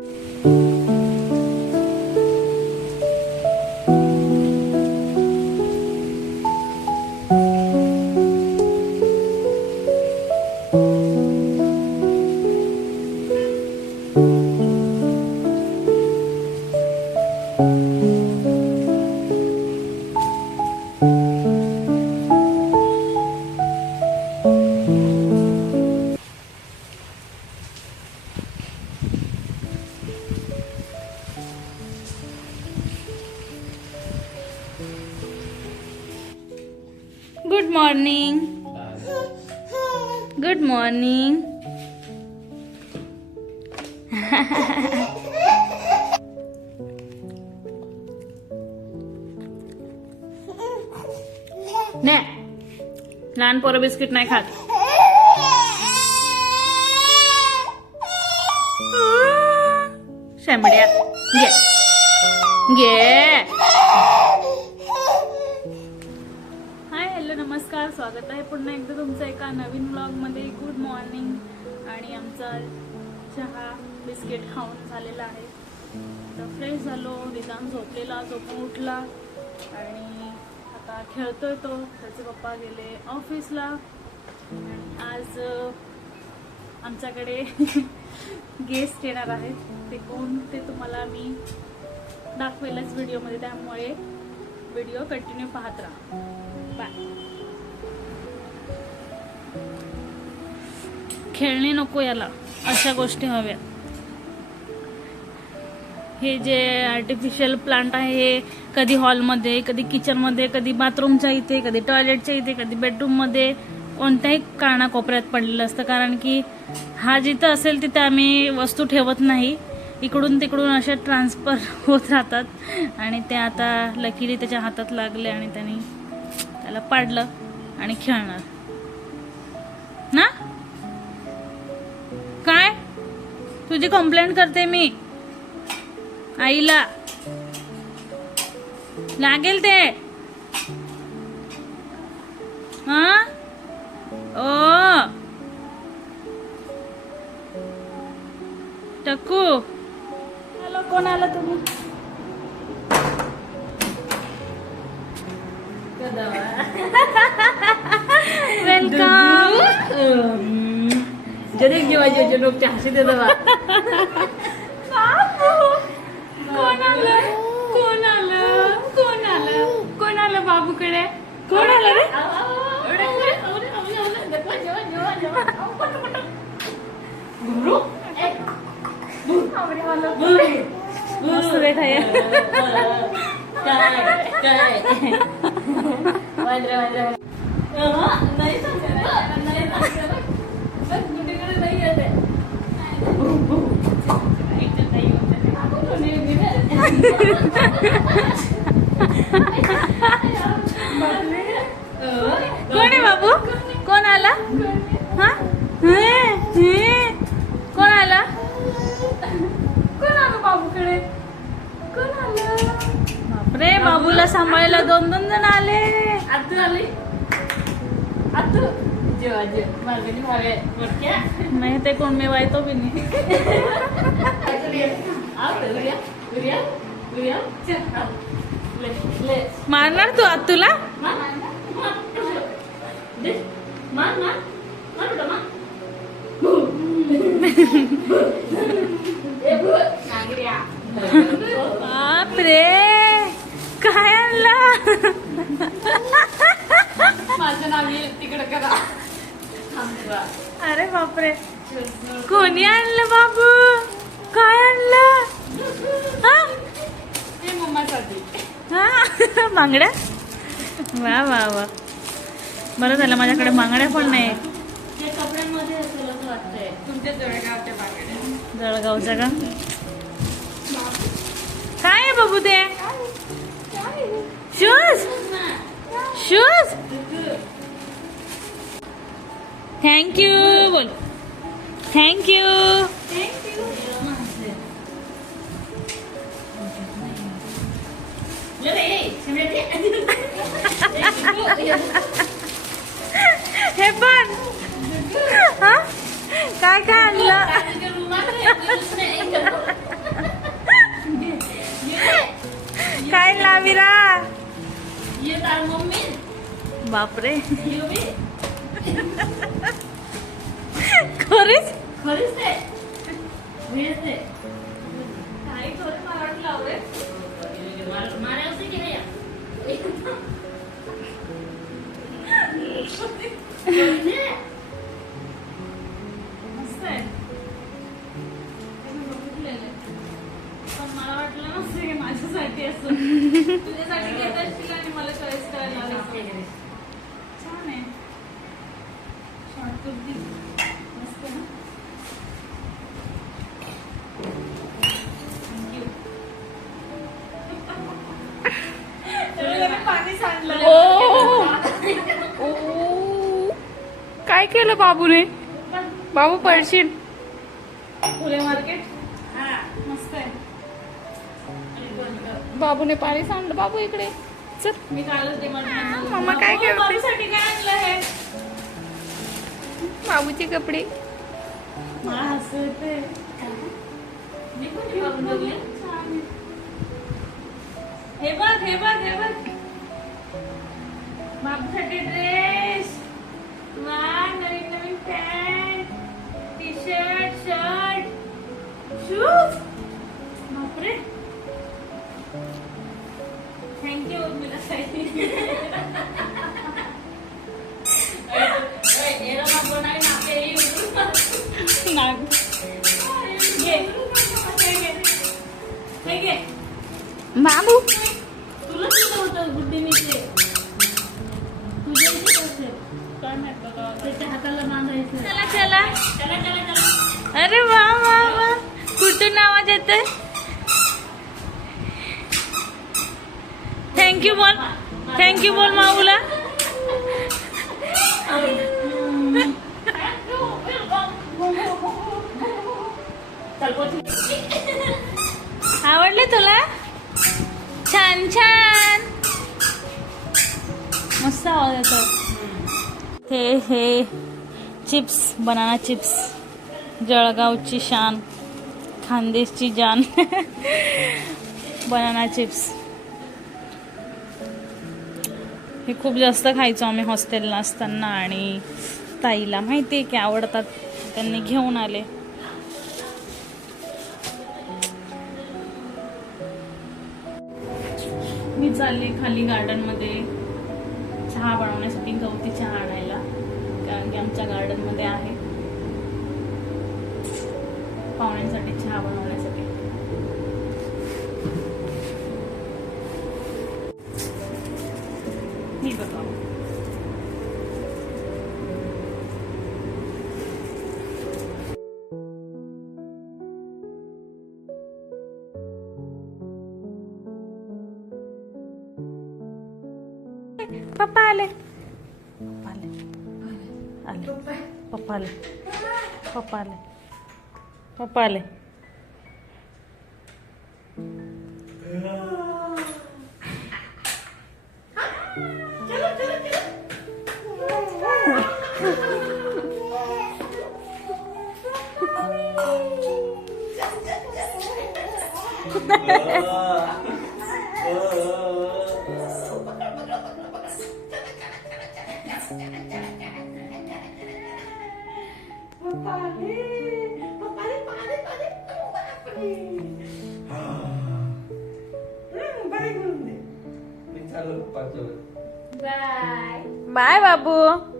Good morning good morning ने लहान पोरं बिस्किट नाही खात शेंबड्या घे स्वागत आहे. पुन्हा एकदा तुमचं एका नवीन ब्लॉगमध्ये गुड मॉर्निंग आणि आमचा चहा बिस्किट खाऊन झालेला आहे. तर फ्रेश झालो निदान झोपलेला झोपून उठला. आणि आता खेळतोय तो. त्याचे पप्पा गेले ऑफिसला आणि आज आमच्याकडे गेस्ट येणार आहेत. ते कोण? ते तुम्हाला मी दाखवेलच व्हिडिओमध्ये त्यामुळे व्हिडिओ कंटिन्यू पाहत राहा. बाय खेळणी नको याला अशा गोष्टी हव्या. हे जे आर्टिफिशियल प्लांट आहे हे कधी हॉलमध्ये कधी किचनमध्ये कधी बाथरूमच्या इथे कधी टॉयलेटच्या इथे कधी बेडरूममध्ये कोणत्याही कानाकोपऱ्यात पडलेलं असतं. कारण की हा जिथं असेल तिथे आम्ही वस्तू ठेवत नाही. इकडून तिकडून असे ट्रान्सफर होत राहतात. आणि ते आता लकीली त्याच्या हातात लागले आणि त्यांनी त्याला पाडलं आणि खेळणार. ना? तुझी कंप्लेंट करते मी. आईला. लागेल ते. हा? ओ. टक्कू. हॅलो कोण आला तुम्ही? जेव्हा जेव्हा लोक हसी देतात कोण आलं कोण आलं कोण आलं कोण आलं बाबूकडे कोण आलं रे मस्त नाही कोण आहे बाबू कोण आला हा हे, हे. कोण आला कोण आलं बाबूकडे कोण आलं बापरे बाबूला सांभाळायला दोन दोन जण आले आतू आली आतू जेव्हा जेव्हा मार्गणी व्हावे मोठ्या नाही ते कोण मी वायतो बी नाही। मारणार तू आत तुला? मार मार दे मार मार मार बेटा मार ए भूत नागरिया बापरे काय आणलं माझं नाव येईल तिकडे करा अरे बापरे. कोणी आणलं बाबू? काय आणलं? हा? हे हा? बांगड्या वा वा वा. बरं झालं माझ्याकडे बांगड्या पण नाही जळगावच्या का? काय आहे बाबू ते? शूज? शूज? থ্যাংক ইউ বল থ্যাংক ইউ हे पण काय काय आणलं काय लाविला बापरे खरेच? खरेच ते. ते. काही खरं मला वाटलं आवडेल की नाही मस्त आहे. पण मला वाटलं नसतं की माझ्यासाठी असं. तुझ्यासाठी घेत असतील आणि मला चॉईस करायला लागलं. काय केलं बाबूने? बाबू पडशील. फुले मार्केट? हा मस्त आहे. बाबूने पाणी सांडलं. बाबू इकडे. चल. मी कालच मम्मा काय करते? काय आणलं हे? बाबूचे कपडे. हे बघ हे बघ हे बघ. बाबूसाठी ड्रेस वा नवीन नवीन pant T shirt shirt shoes बापरे थँक्यू उर्मिला हे चला चला. अरे वा वा वा. कुठून आवाज येत थँक्यू बोल. थँक्यू बोल माऊला. हे चिप्स बनाना चिप्स जळगावची शान खानदेशची जान. Banana chips. हे खूप जास्त खायचो आम्ही हॉस्टेलला असताना आणि ताईला. माहिती आहे की आवडतात. त्यांनी घेऊन आले. मी चालले खाली गार्डनमध्ये चहा बनवण्यासाठी गवती चहा आणायला आमच्या गार्डनमध्ये आहे. पाहुण्यांसाठी चहा बनवण्यासाठी. ही बघा. पप्पा आले पप्पा आले. आले पप्पा आले पप्पा आले पप्पा आले मी